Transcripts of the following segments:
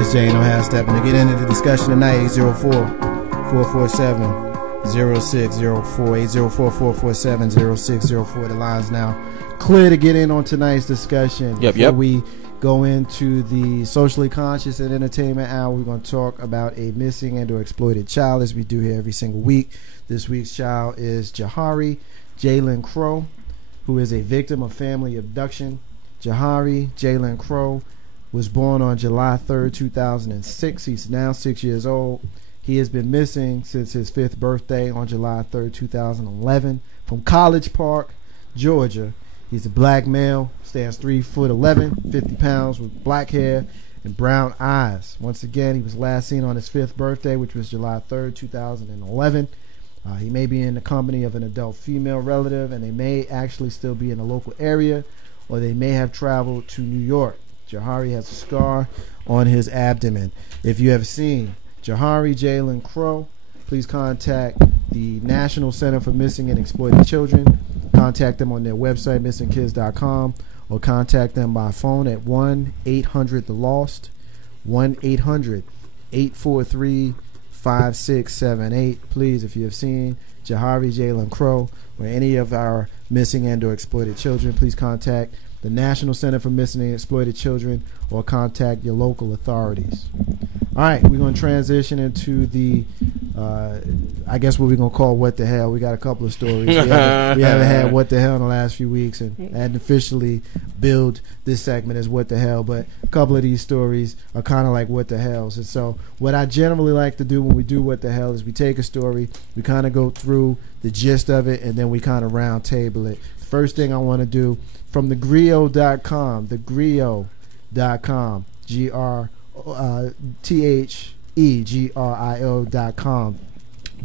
This Jay no half stepping to get into the discussion tonight. 804-447-0604. 804-447-0604. The line's now clear to get in on tonight's discussion. Before we go into the socially conscious and entertainment hour, we're going to talk about a missing and or exploited child, as we do here every single week. This week's child is Jahari Jalen Crow, who is a victim of family abduction. Jahari Jalen Crow was born on July 3rd, 2006. He's now 6 years old. He has been missing since his 5th birthday on July 3rd, 2011 from College Park, Georgia. He's a black male, stands 3'11", 50 pounds, with black hair and brown eyes. Once again, he was last seen on his 5th birthday, which was July 3rd, 2011. He may be in the company of an adult female relative, and they may actually still be in the local area, or they may have traveled to New York. Jahari has a scar on his abdomen. If you have seen Jahari Jalen Crow, please contact the National Center for Missing and Exploited Children. Contact them on their website, missingkids.com, or contact them by phone at 1-800-THE-LOST, 1-800-843-5678. Please, if you have seen Jahari Jalen Crow or any of our missing and or exploited children, please contact the National Center for Missing and Exploited Children or contact your local authorities. All right, we're going to transition into the, I guess what we're going to call What the Hell. We got a couple of stories. We haven't had What the Hell in the last few weeks, and hadn't officially billed this segment as What the Hell, but a couple of these stories are kind of like What the Hells. And so what I generally like to do when we do What the Hell is we take a story, we kind of go through the gist of it, and then we kind of round table it. First thing I want to do, from thegrio.com, thegrio.com, GRTHEGRIO.com.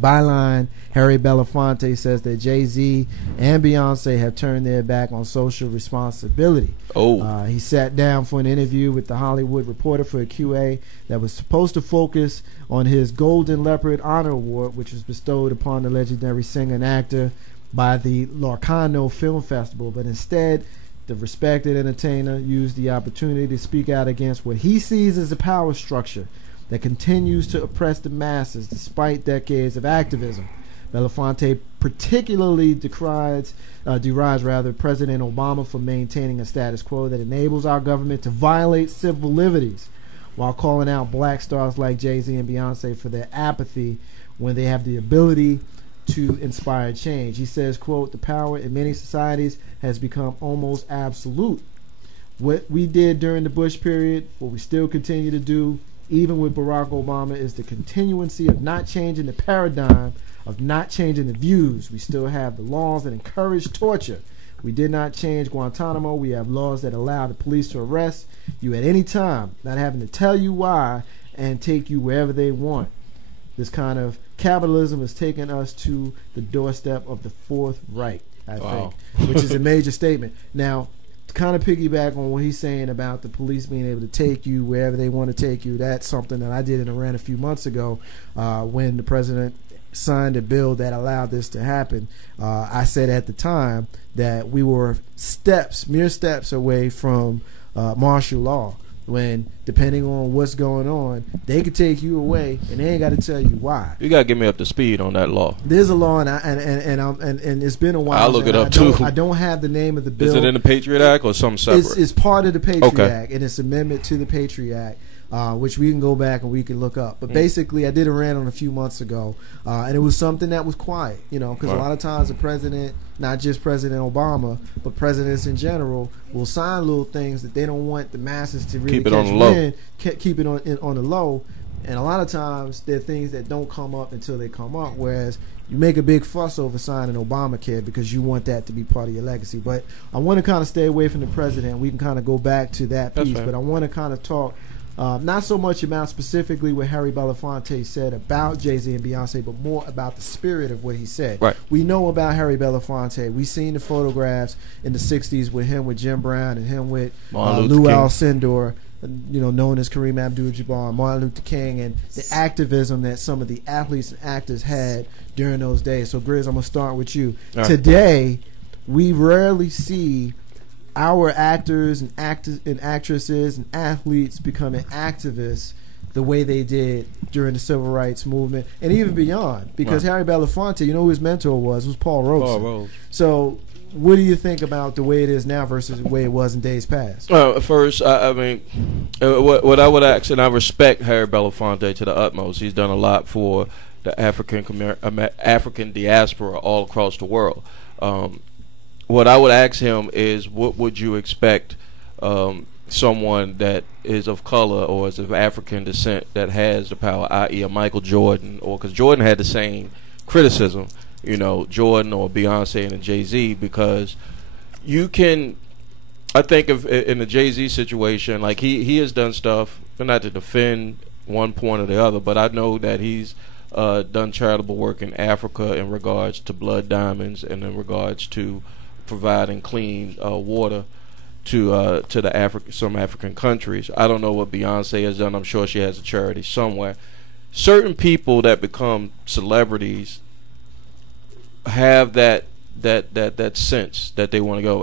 Byline, Harry Belafonte says that Jay-Z and Beyonce have turned their back on social responsibility. He sat down for an interview with the Hollywood Reporter for a QA that was supposed to focus on his Golden Leopard Honor Award, which was bestowed upon the legendary singer and actor by the Locarno Film Festival, but instead the respected entertainer used the opportunity to speak out against what he sees as a power structure that continues to oppress the masses despite decades of activism. Belafonte particularly derides President Obama for maintaining a status quo that enables our government to violate civil liberties, while calling out black stars like Jay-Z and Beyonce for their apathy when they have the ability to inspire change. He says, quote, "The power in many societies has become almost absolute. What we did during the Bush period, what we still continue to do, even with Barack Obama, is the continuancy of not changing the paradigm, of not changing the views. We still have the laws that encourage torture. We did not change Guantanamo. We have laws that allow the police to arrest you at any time, not having to tell you why, and take you wherever they want. This kind of capitalism has taken us to the doorstep of the Fourth Reich, I think, which is a major statement." Now, to kind of piggyback on what he's saying about the police being able to take you wherever they want to take you, that's something that I did in Iran a few months ago when the president signed a bill that allowed this to happen. I said at the time that we were mere steps away from martial law, when depending on what's going on, they could take you away and they ain't got to tell you why. You got to get me up to speed on that law. There's a law, and it's been a while. I'll look it up too. I don't have the name of the bill. Is it in the Patriot Act or something separate? It's part of the Patriot Act, and it's amendment to the Patriot Act, which we can go back and we can look up. But basically, I did a rant on a few months ago, and it was something that was quiet, because a lot of times the president, not just President Obama, but presidents in general, will sign little things that they don't want the masses to really keep it on the low. Keep it on the low. And a lot of times there are things that don't come up until they come up, whereas you make a big fuss over signing Obamacare because you want that to be part of your legacy. But I want to kind of stay away from the president. We can kind of go back to that piece, but I want to kind of talk not so much about specifically what Harry Belafonte said about Jay-Z and Beyonce, but more about the spirit of what he said. Right. We know about Harry Belafonte. We've seen the photographs in the 60s with him with Jim Brown and him with Lou Alcindor, known as Kareem Abdul-Jabbar, Martin Luther King, and the activism that some of the athletes and actors had during those days. So, Grizz, I'm going to start with you. Right. Today, we rarely see our actors and actresses and athletes becoming activists the way they did during the civil rights movement and even beyond. Because Harry Belafonte, you know who his mentor was Paul Robeson. So what do you think about the way it is now versus the way it was in days past? First, I mean, what I would ask, and I respect Harry Belafonte to the utmost. He's done a lot for the African diaspora all across the world. What I would ask him is, what would you expect someone that is of color or is of African descent that has the power, i.e. a Michael Jordan, or because Jordan had the same criticism, you know, Jordan or Beyonce and Jay-Z, because you can, I think of in the Jay-Z situation, like he has done stuff, but not to defend one point or the other, but I know that he's done charitable work in Africa in regards to blood diamonds and in regards to providing clean water to the some African countries. I don't know what Beyonce has done. I'm sure she has a charity somewhere. Certain people that become celebrities have that sense that they want to go.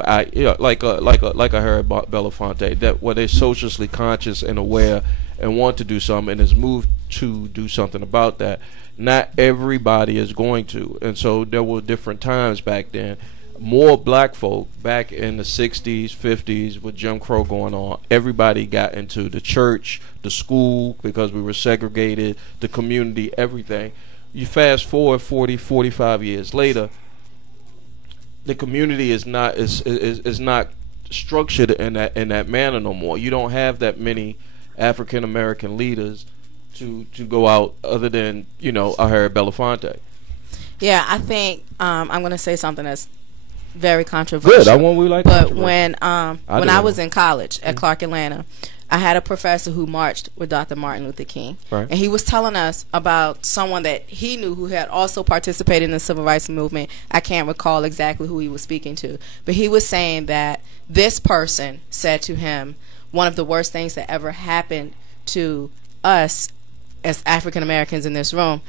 Like a Harry Belafonte, that where they're socially conscious and aware and want to do something and is moved to do something about that. Not everybody is going to, and so there were different times back then. More black folk back in the 60s, 50s with Jim Crow going on, everybody got into the church, the school, because we were segregated, the community, everything. You fast forward 40, 45 years later, the community is not structured in that manner no more. You don't have that many African American leaders to go out other than, you know, a Harry Belafonte. Yeah, I think I'm going to say something that's very controversial. Good. I want we like. But when I was in college at Clark Atlanta, I had a professor who marched with Dr. Martin Luther King, and he was telling us about someone that he knew who had also participated in the civil rights movement. I can't recall exactly who he was speaking to, but he was saying that this person said to him, one of the worst things that ever happened to us as African Americans in this room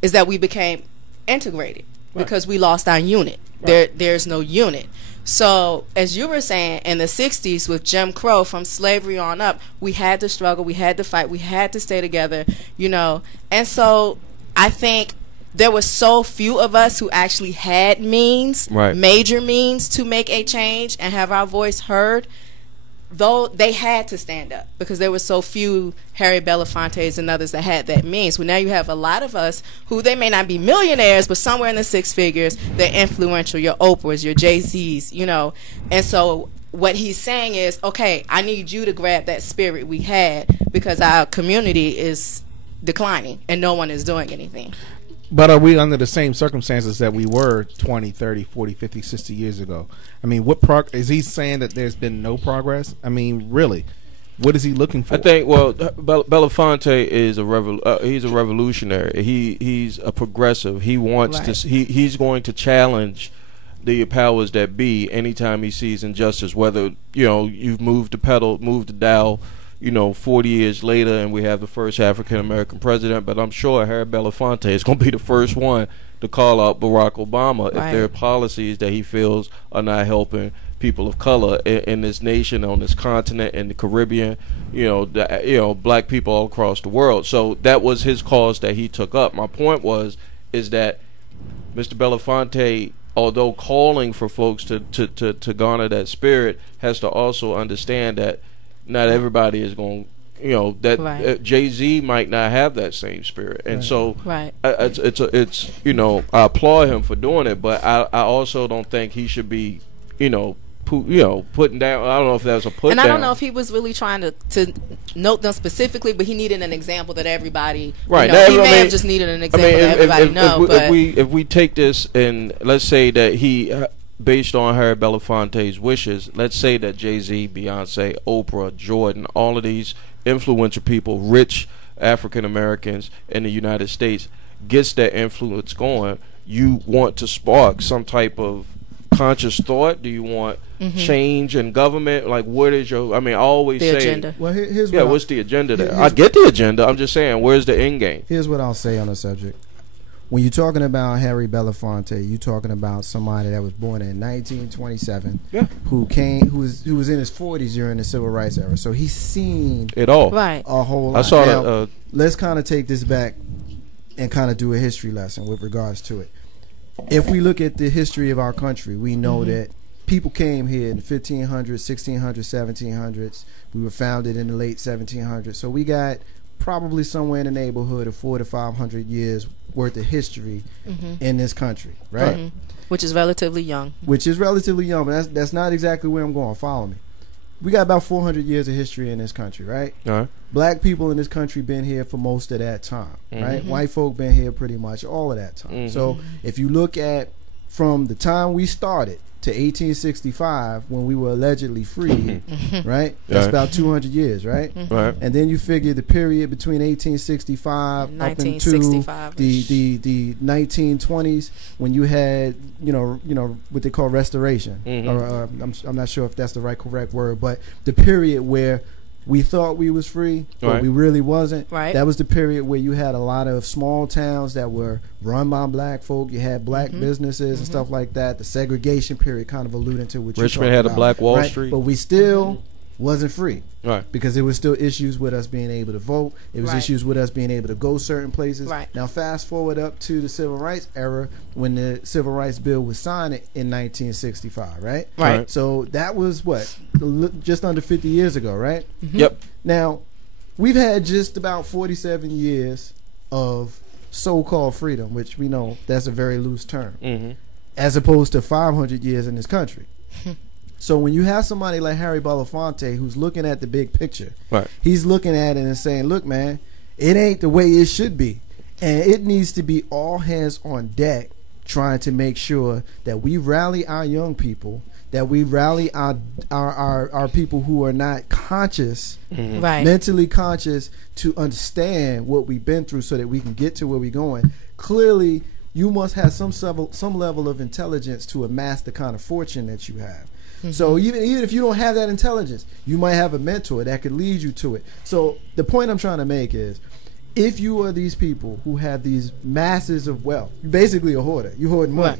is that we became integrated. Because we lost our unit. There's no unit. So, as you were saying, in the 60s with Jim Crow, from slavery on up, we had to struggle, we had to fight, we had to stay together, you know. And so, I think there were so few of us who actually had means, major means, to make a change and have our voice heard, though they had to stand up because there were so few Harry Belafontes and others that had that means. Well, now you have a lot of us who, they may not be millionaires, but somewhere in the six figures, they're influential, your Oprahs, your Jay-Z's, you know. And so what he's saying is, okay, I need you to grab that spirit we had because our community is declining and no one is doing anything. But are we under the same circumstances that we were 20, 30, 40, 50, 60 years ago? I mean, is he saying that there's been no progress? I mean, really, what is he looking for? I think, well, Belafonte is he's a revolutionary. He's a progressive. He wants to. He's going to challenge the powers that be anytime he sees injustice. Whether, you know, you've moved the dial, you know, 40 years later, and we have the first African American president. But I'm sure Harry Belafonte is going to be the first one to call out Barack Obama if there are policies that he feels are not helping people of color in this nation, on this continent, in the Caribbean, you know, black people all across the world. So that was his cause that he took up. My point is that Mr. Belafonte, although calling for folks to garner that spirit, has to also understand that not everybody is going, you know, that Jay-Z might not have that same spirit, and so it's you know, I applaud him for doing it, but I also don't think he should be, you know, putting down. I don't know if that's a put and down. I don't know if he was really trying to note them specifically, but he needed an example that everybody, you know, he may have just needed an example that everybody knows. If we take this and let's say that he, based on Harry Belafonte's wishes, let's say that Jay-Z, Beyonce, Oprah, Jordan, all of these influential people, rich African Americans in the United States, gets that influence going, you want to spark some type of conscious thought? Do you want change in government? Like, what is your, I mean, I always say agenda. Well, here's what's the agenda there? I get the agenda. I'm just saying, where's the end game? Here's what I'll say on the subject. when you're talking about Harry Belafonte, you're talking about somebody that was born in 1927, who was in his 40s during the Civil Rights era. So he's seen it all, a whole lot. I saw now, let's kind of take this back and kind of do a history lesson with regards to it. If we look at the history of our country, we know that people came here in the 1500s, 1600s, 1700s. We were founded in the late 1700s. So we got probably somewhere in the neighborhood of 400 to 500 years worth of history in this country, right? Which is relatively young. Which is relatively young, but that's not exactly where I'm going. Follow me. We got about 400 years of history in this country, right? Black people in this country been here for most of that time, right? White folk been here pretty much all of that time. So if you look at from the time we started to 1865 when we were allegedly freed, right? That's about 200 years, right? And then you figure the period between 1865 up into the 1920s when you had you know what they call restoration. Or, I'm not sure if that's the correct word, but the period where we thought we was free, but we really wasn't. That was the period where you had a lot of small towns that were run by black folk. You had black businesses and stuff like that. The segregation period, kind of alluding to what Richmond had a Black Wall Street. But we still wasn't free. Because there was still issues with us being able to vote. It was issues with us being able to go certain places. Now fast forward up to the Civil Rights era when the Civil Rights Bill was signed in 1965, right? So that was what? Just under 50 years ago, right? Yep. Now, we've had just about 47 years of so-called freedom, which we know that's a very loose term, as opposed to 500 years in this country. So when you have somebody like Harry Belafonte who's looking at the big picture, he's looking at it and saying, look, man, it ain't the way it should be. And it needs to be all hands on deck trying to make sure that we rally our young people, that we rally our people who are not conscious, mentally conscious, to understand what we've been through so that we can get to where we're going. Clearly, you must have some level of intelligence to amass the kind of fortune that you have. So even if you don't have that intelligence, you might have a mentor that could lead you to it. So the point I'm trying to make is, if you are these people who have these masses of wealth, you're basically a hoarder. You hoard money.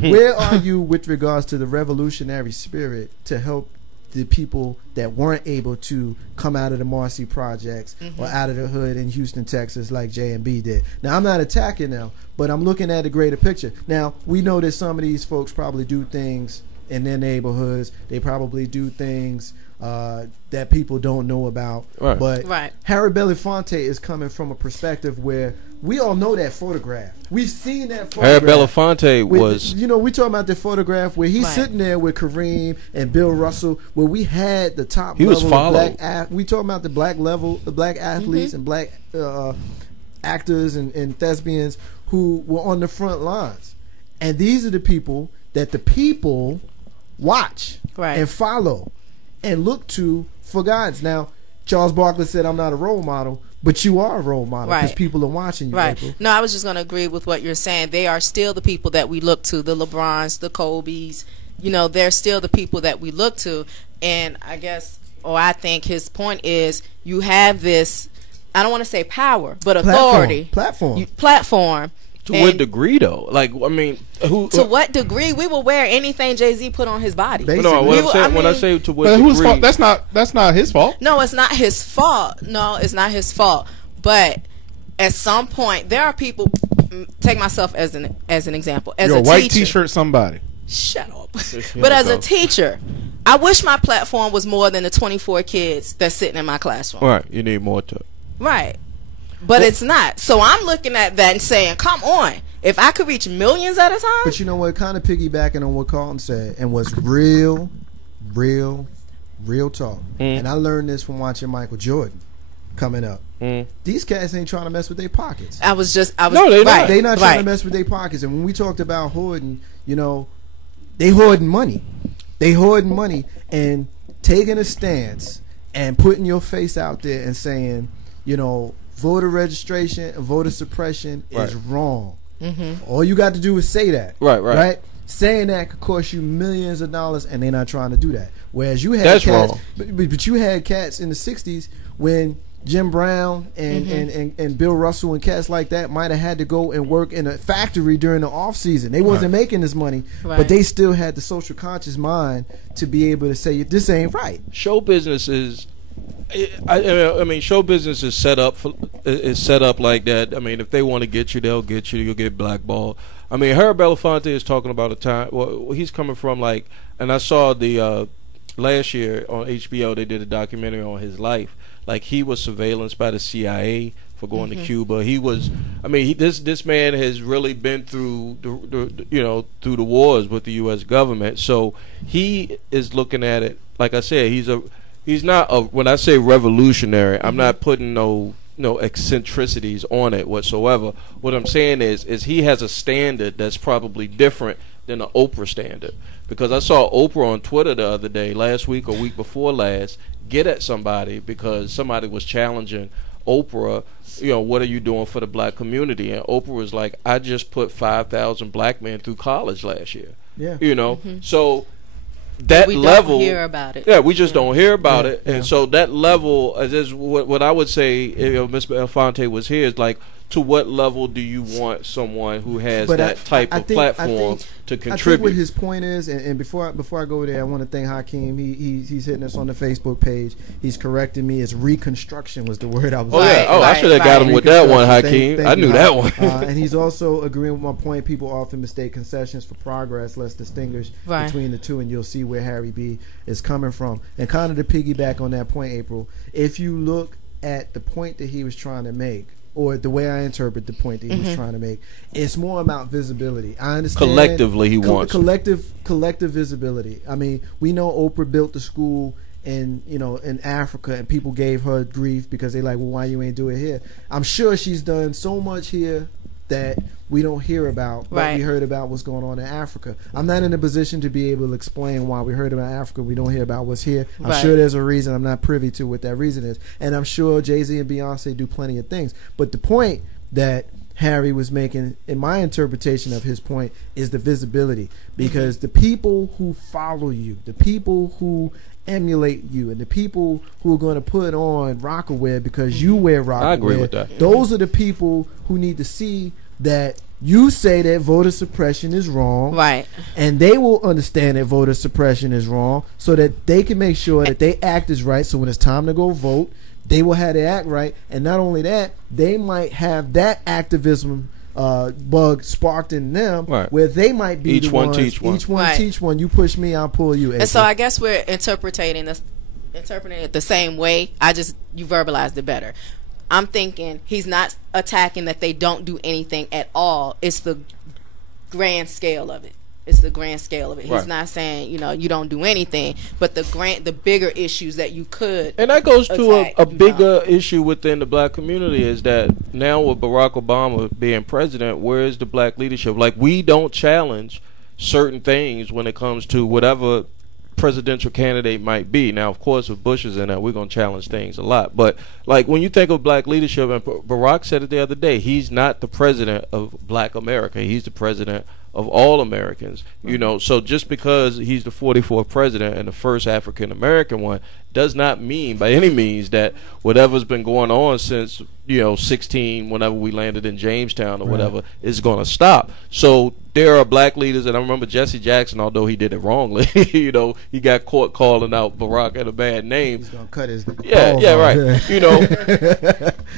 Where are you with regards to the revolutionary spirit to help the people that weren't able to come out of the Marcy projects or out of the hood in Houston, Texas, like J&B did? Now, I'm not attacking them, but I'm looking at a greater picture. Now, we know that some of these folks probably do things in their neighborhoods. They probably do things that people don't know about. But Harry Belafonte is coming from a perspective where we all know that photograph. We've seen that photograph. Harry Belafonte was... You know, we talking about the photograph where he's sitting there with Kareem and Bill Russell, where we had the top level was followed. of black... We talking about the black athletes and black actors and thespians who were on the front lines. And these are the people that the people watch and follow and look to for guidance. Now, Charles Barkley said, I'm not a role model, but you are a role model because people are watching you. People. No, I was just going to agree with what you're saying. They are still the people that we look to, the LeBrons, the Kobes. You know, they're still the people that we look to. And I guess, or I think his point is, you have this, I don't want to say power, but authority. Platform. To what degree, though? Like, I mean, to what degree? We will wear anything Jay-Z put on his body. No, when I say to what degree, whose fault? That's not his fault. No, it's not his fault. No, it's not his fault. But at some point, there are people. Take myself as an example. As You're a white teacher, T-shirt somebody. Shut up. But as a teacher, I wish my platform was more than the 24 kids that's sitting in my classroom. Right, you need more to. Right. But it's not. So I'm looking at that and saying, come on. If I could reach millions at a time. But you know what? Kind of piggybacking on what Carlton said and what's real talk. And I learned this from watching Michael Jordan coming up. These cats ain't trying to mess with their pockets. No, they're not trying to mess with their pockets. And when we talked about hoarding, you know, they hoarding money. They hoarding money and taking a stance and putting your face out there and saying, you know, voter registration and voter suppression is wrong. All you got to do is say that. Right? Saying that could cost you millions of dollars, and they're not trying to do that. Whereas you had cats, but you had cats in the 60s when Jim Brown and Bill Russell and cats like that might have had to go and work in a factory during the off season. They wasn't making this money, but they still had the social conscious mind to be able to say this ain't right. Show business is, I mean, show business is set up like that. I mean, if they want to get you, they'll get you. You'll get blackballed. I mean, Harry Belafonte is talking about a time. Well, he's coming from like, and I saw the last year on HBO they did a documentary on his life. Like, he was surveillanced by the CIA for going to Cuba. He was, I mean, this man has really been through through the wars with the U.S. government. So he is looking at it. Like I said, he's not a, when I say revolutionary, I'm not putting no eccentricities on it whatsoever. What I'm saying is he has a standard that's probably different than the Oprah standard. Because I saw Oprah on Twitter the other day, last week or week before last, get at somebody because somebody was challenging Oprah, what are you doing for the black community? And Oprah was like, I just put 5,000 black men through college last year. Yeah. So that we level, don't hear about it. Yeah, we just don't hear about it. And so that level is what I would say if Ms. Belafonte was here is like, to what level do you want someone who has that type of platform to contribute? I think what his point is, and before I go there, I want to thank Hakeem. He's hitting us on the Facebook page. He's correcting me. It's reconstruction was the word I was. I should have got him with that one, Hakeem. I knew that one. And he's also agreeing with my point. People often mistake concessions for progress. Let's distinguish between the two, and you'll see where Harry B is coming from. And kind of to piggyback on that point, April, if you look at the point that he was trying to make, or the way I interpret the point that he was trying to make, it's more about visibility. I understand collectively he wants collective visibility. I mean, we know Oprah built the school in Africa, and people gave her grief because they like, well, why you ain't do it here? I'm sure she's done so much here that we don't hear about, but we heard about what's going on in Africa. I'm not in a position to be able to explain why we heard about Africa. We don't hear about what's here. I'm sure there's a reason. I'm not privy to what that reason is. And I'm sure Jay-Z and Beyonce do plenty of things. But the point that Harry was making, in my interpretation of his point, is the visibility. Because the people who follow you, the people who emulate you, and the people who are going to put on Rockaware because you wear Rockaware, I agree with that. Those are the people who need to see that you say that voter suppression is wrong, and they will understand that voter suppression is wrong, so that they can make sure that they act is right. So when it's time to go vote, they will have to act right. And not only that, they might have that activism bug sparked in them, where they might be each one teach one. You push me, I'll pull you. And so I guess we're interpreting it the same way. You verbalized it better. I'm thinking he's not attacking that they don't do anything at all. It's the grand scale of it. He's not saying, you don't do anything, but the bigger issues that you could. And that goes to a bigger issue within the black community is that now with Barack Obama being president, where is the black leadership? Like, we don't challenge certain things when it comes to whatever presidential candidate might be. Now, of course, if Bush is in there, we're going to challenge things a lot. But, like, when you think of black leadership, and Barack said it the other day, he's not the president of black America. He's the president of all Americans. So just because he's the 44th president and the first African American one does not mean by any means that whatever's been going on since 16, whenever we landed in Jamestown or whatever, is going to stop. So there are black leaders, and I remember Jesse Jackson, although he did it wrongly, he got caught calling out Barack at a bad name. He's going to cut his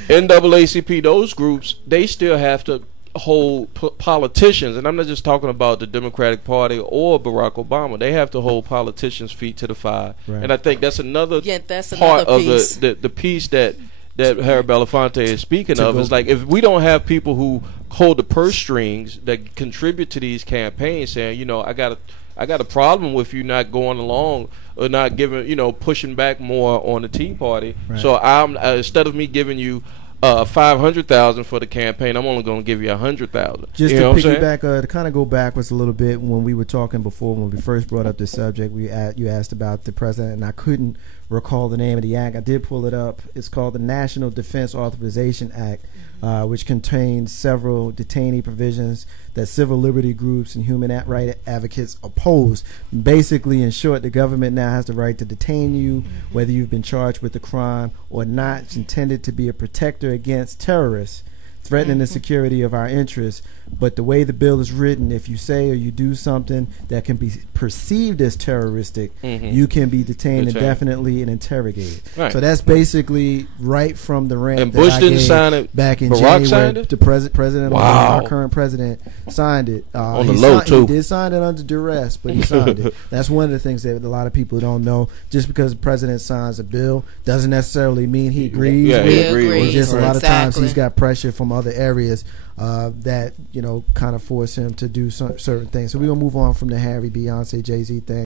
NAACP, those groups, they still have to hold politicians, and I'm not just talking about the Democratic Party or Barack Obama. They have to hold politicians' feet to the fire, and I think that's another part of the piece that Harry Belafonte is speaking of. Is like, if we don't have people who hold the purse strings that contribute to these campaigns, saying, I got a problem with you not going along or not giving, pushing back more on the Tea Party. So I'm instead of me giving you $500,000 for the campaign, I'm only going to give you $100,000. Just to piggyback, to kind of go backwards a little bit, when we were talking before, when we first brought up this subject, you asked about the president, and I couldn't recall the name of the act. I did pull it up. It's called the National Defense Authorization Act, which contains several detainee provisions that civil liberty groups and human rights advocates oppose. Basically, in short, the government now has the right to detain you, whether you've been charged with a crime or not. It's intended to be a protector against terrorists threatening the security of our interests. But the way the bill is written, if you say or you do something that can be perceived as terroristic, you can be detained indefinitely and interrogated. Right. So that's basically right from the rant and that Bush I didn't gave sign it. back in Barack January. The president, our current president, signed it. On the low, too. He did sign it under duress, but he signed it. That's one of the things that a lot of people don't know. Just because the president signs a bill doesn't necessarily mean he agrees with it. Agrees. Just a lot of times he's got pressure from other areas that kind of force him to do certain things. So we're gonna move on from the Harry, Beyonce, Jay-Z thing.